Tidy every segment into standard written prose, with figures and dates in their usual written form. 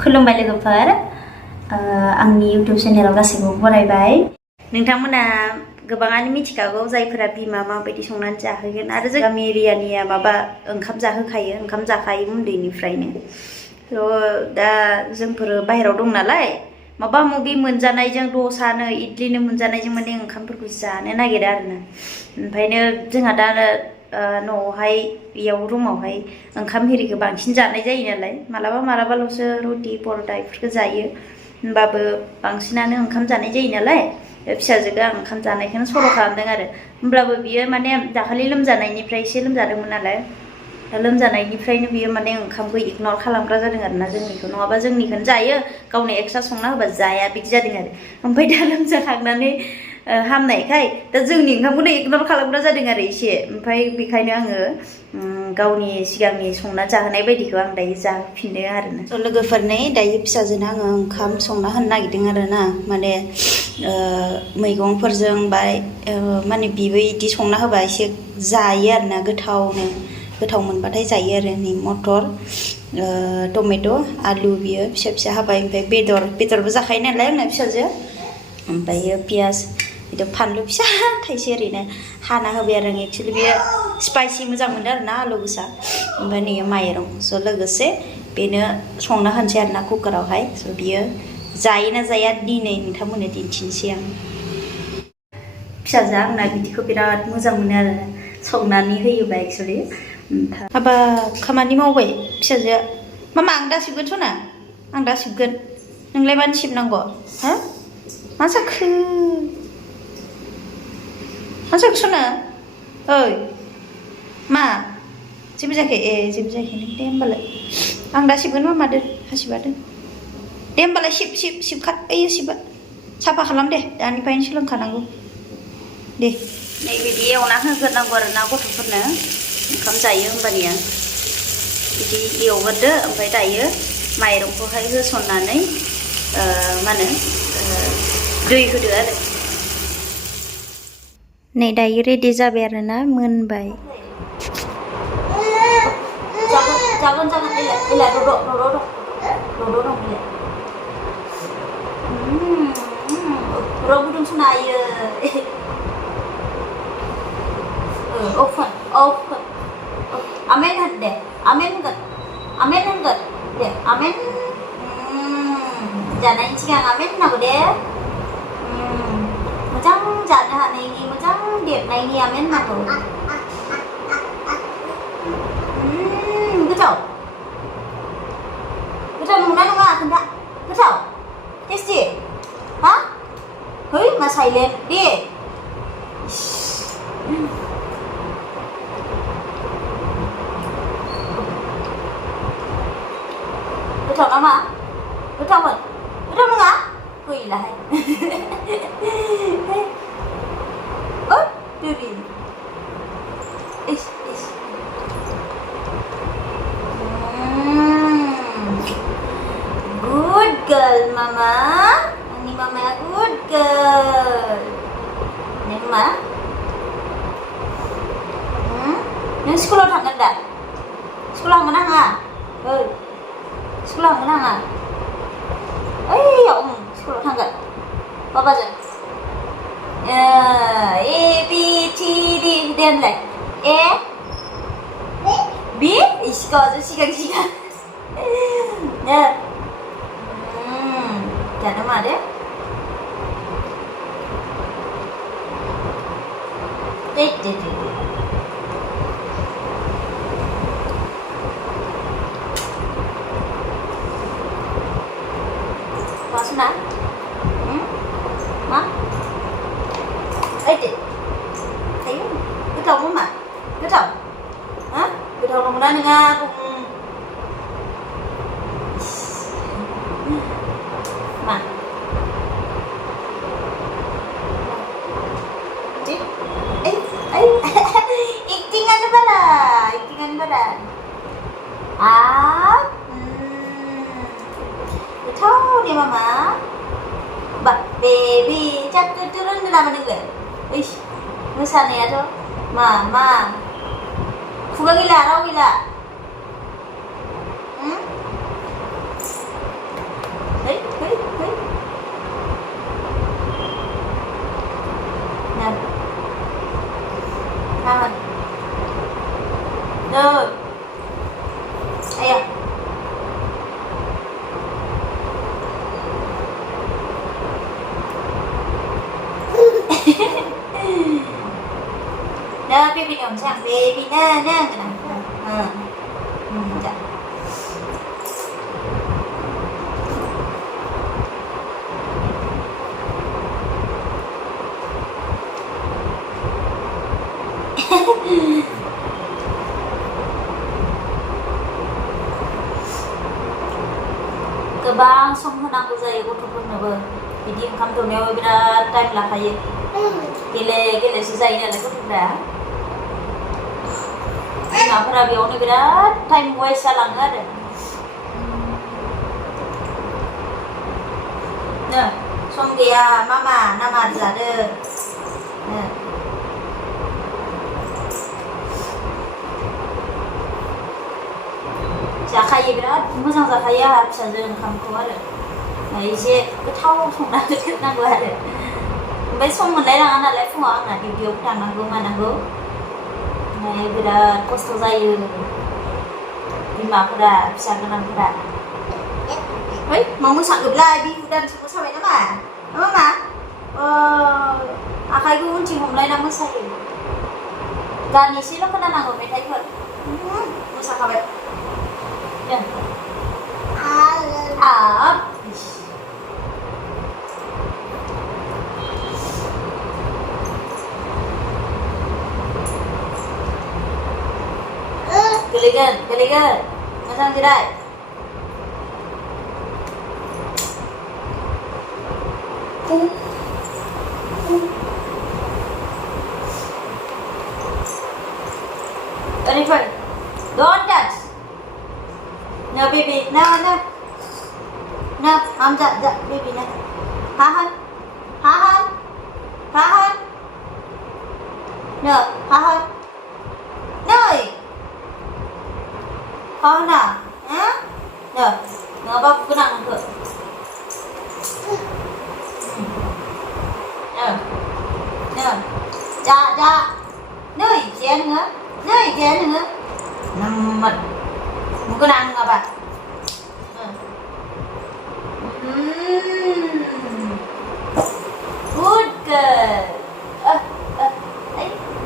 खुलुमबाय लोगोफोर आंनि YouTube चेनेलाव गासैबो बरायबाय नोंथांमोना गोबाङानो मिथिखागौ जायफोरा बिमा माबायदि संनानै जाहोगोन आरो जों गामि एरियानिया माबा ओंखाम जाहोखायो ओंखाम जाखायो उन्दैनिफ्रायनो दा जोंफोर बाहेरायाव दं नालाय माबा मबि मोनजानायजों दसानो इडलिनो मोनजानायजों माने ओंखामफोरखौ जानो नागिरा आरोना ओमफ्रायनो जोंहा दा न'आवहाय बेयाव रुमावहाय ओंखाम हिरिखौ बांसिन जानाय जायो नालाय मालाबाल'सो रुटि परटा इफोरखौ जायो होनबाबो बांसिनानो ओंखाम जानाय जायो नालाय फिसाजोखौ आं ओंखाम जानायखौनो सर' खालामदों आरो होमब्लाबो बियो माने दाखालि लोमजानायनिफ्राय एसे लोमजादोंमोन नालाय लोमजानायनिफ्रायनो बियो माने ओंखामखौ इगनर खालामग्रा जादों आरोना जोंनिखौ नङाबा जोंनिखौनो जायो गावनो एक्सट्रा संना होबा जाया बिदि जादों आरो ओमफ्राय दा लोमजाखांनानै हामनायखाय दा जोंनि ओंखामखौनो इगनर खालामग्रा जादों आरो एसे ओमफ्राय बेखायनो आङो गावनि सिगांनि संना जाहोनाय बायदिखौ आं दायो जाफिनो आरोना लोगोफोरनै दायो फिसाजोनो आङो ओंखाम संना होनो नागिरदों आरोना माने मैगंफोरजों बा माने बिबो इदि संना होबा एसे जायो आरोना गोथाव मोनबाथाय जायो आरो नै मटर टमेट' आलु बियो फिसा फिसा हाबाय ओमफ्राय बेदरबो जाखायो नालाय आंना फिसाजो ओमफ्रायो पियास बिदि फानलु फिसा थाइसे ओरैनो हाना होबाय आरो आं एक्सुवेलि बेयो स्पाइसि मोजां मोनो आरोना आलु गोसा ओमफ्राय नैयो माइरं स' लोगोसे बेनो संना होनोसै आरोना कुकारावहाय स' बियो जायोना जाया दिनै नोंथांमोननो दिन्थिनोसै आं फिसाजोआ आंना बिदिखौ बिराद मोजां मोनो आरो संनानै होयोबा एक्सुवेलि हाबा खामानि मावबाय फिसाजोआ मामा आं दा सिबगोन सना आं दा सिबगोन नोंलाय मानो सिबनांगौ हो मा जाखो सना ओइ मा जेबो जायाखै जेबो जायाखै दे होमबालाय आं दा सिबगोन मामा दे हासिबादो दे होमबालाय सिबखा ओइ सिबा साफा खालाम दे दानिफ्रायनो सोलोंखानांगौ दे नैबिदि एवना होग्रोनांगौ आरो ना गथ'फोरनो ओंखाम जायो होमबानिया बिदि एवग्रोदो ओमफ्राय दायो माइरंखौहाय होसननानै मा होनो दै होदो आरो नै दायो रेडि जाबाय आरोना मोनबाय जागोन इला दद' दं र' गुदुं सुना हायो open amen होन दे amen होनगोन दे amen जानायनि सिगां amen होनांगौ दे मोजां जानो हानायनि मोजां देरनायनि amen होनांगौ गोथाव नंना नङा खोन्था गोथाव टेस्टि हा है मा साइलेन्ट दे गोथाव नामा गोथावमोन गोथाव नङा गैलाहाय दुरि गुड गर्ल मामा आंनि मामाया गुड गर्ल nih मा नों स्कुलाव थांगोन दा स्कुलाव थांगोन आङा स्कुलाव थांगोन आङा ओइयाव स्कुलाव थांगोन बाबाजों A B T D दे होनलाय A B सिगाङावसो सिगां जानो मा दे दे Suna? Má? Ê chị thấy cái trâu không mà? Cái trâu? Hả? Cái trâu đồng ra nè Nga cùng mà chị ấy iktingan pada tahu dia mama bak baby cak turun di dalam negeri ish misalnya ya tuh mama fuga gila sang baby na cái này dạ gwbang सम होनांगौ जायो गथ'फोरनोबो बिदि ओंखाम दौनायाव बिराद time लाखायो गेलेसो जायो नालाय गथ'फ्रा बिमाफोरा बेयावनो बिराद टाइम वेस्ट जालाङो आरो सम गैया मामा नामार जादो जाखायो बिराद मोजां जाखायो आंहा फिसाजो ओंखामखौ आरो एसे गोथाव संना होथारनांगौ आरो ओमफ्राय सम मोनलाय लाङा नालाय फुङाव आंना डिउटियाव थांनांगौ मानांगौ ओमफ्राय बिराद खस्थ' जायो बिमाफोरा फिसा गोनांफोरा है मा मोसागोब्लाय बिहु दान्सखौ मोसाबाय नामा मामा आखाइखौ उनथिं हमलायना मोसायो गान एसेल' खोनानांगौ मेथाइफोर मोसाखाबाय Geligan, masang tidak? Jennifer, don't touch. No baby, no. Baby, no. Hahan. No, hahan. No. Kau nak? No. Ngapa aku kena angkat? No. Ja. Nơi chén nữa. Nằm muốn có ăn ngapa? Good girl.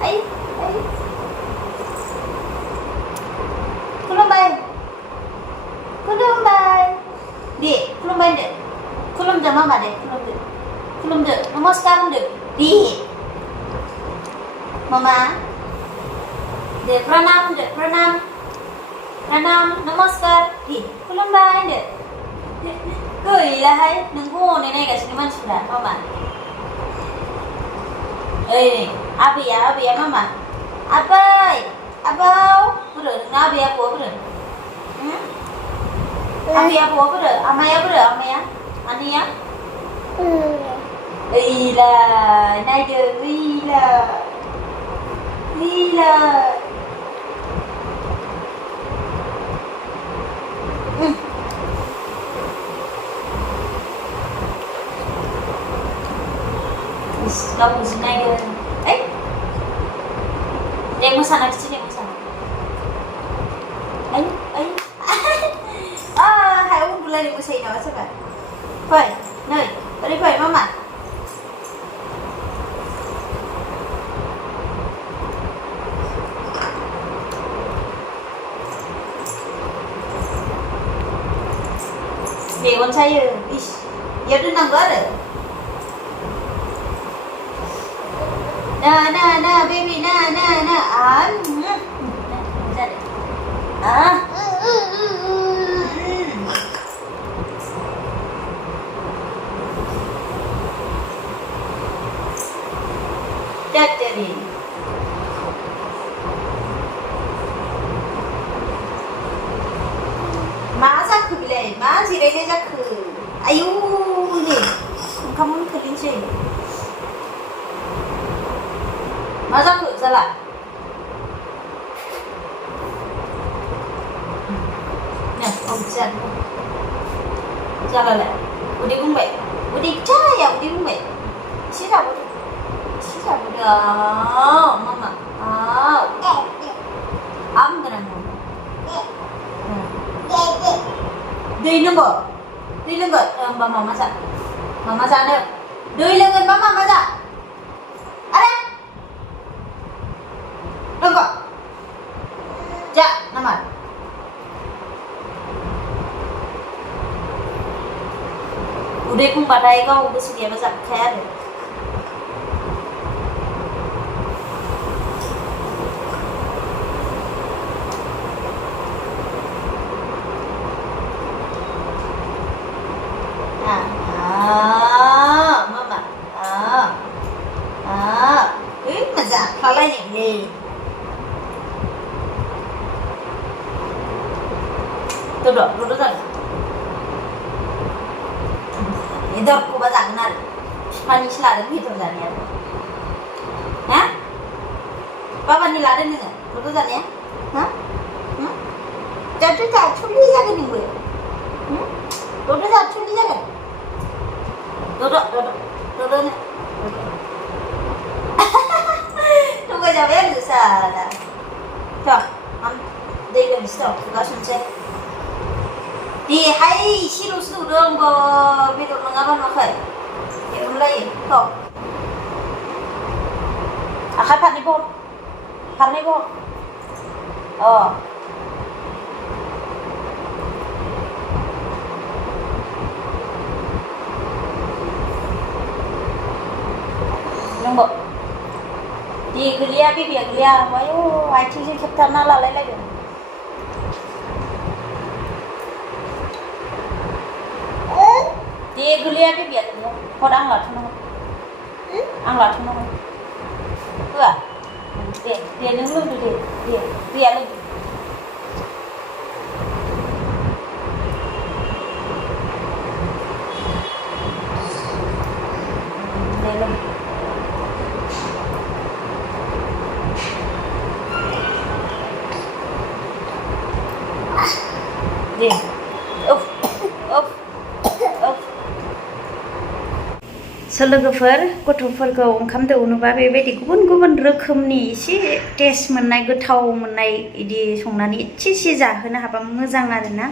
Ấy. Kulumbai. Dek, kulumbai dek. Kulum je mama dek. Kulum je. Namaskar dek. Dek. Mama. Dek pranam dek. Pranam. Namaskar. Dek. Kulumbai dek. Gila hai. Nanggwo này cả sini man sudah mama. Abi ya mama. Abau. Bro, nabi aku bro. Abi apa bro? Amaya. Ani ya? Gila, này giờ gila. Đâu có gì này rồi. Ấy. Đem sana di sini sana. Ấy. Hai ông bulan ni musai nak masuk kan? Fai, nơi, tadi fai mama. Dia kon saya, dia tu nanggo ada. Nah, baby, nah. Jadi. Masa aku bilang, masih ada jaku. Ayoo ni, kamu kelinci. Masa aku salah. Nah, jalan lah. Udah gumbai. Udah caya, udah gumbai. Siapa? Mama. Am kena mau. Dui nunggu. Mama masak. Mama masak ada. Dui lengan mama masak. Ada. Nunggu. kok. Ja, nama. Udah buंबाथाय गाव गोसो गैयाबा जाखाया आरो mama mà जाखालायनाय नै दद' जागोन बेदरखौबा जागोन आरो बिफानिसो लादों बेदर जानाया हा बाबानि लादों नोङो दद' जानाया हा दद' जाथुलि जागोन नोंबो दद' जाथुलि जागोन दद' थगाय जाबाय आरो साला थ' दै लोंनोसै थ' खुगासनसै देहाय एसेल'सो दौदों बेदर नङाबा नुवाखै एरनलायो थ' आखाइ फारनैबो नंगौ दे गोलैया बेबिया गोलैया आयौ आथिंजों खेबथारना लालायलायदों दे गोलैया बेबिया गोलैया हर आं लाथ'नांगौ होआ दे नों लोंदो दे दैया लोंदो दे लों दे लोगोफोर गथ'फोरखौ ओंखाम दौनोबा बेबायदि गुबुन रोखोमनि एसे टेस्ट मोननाय गोथाव मोननाय इदि संनानै एसे जाहोनो हाबा मोजां आरोना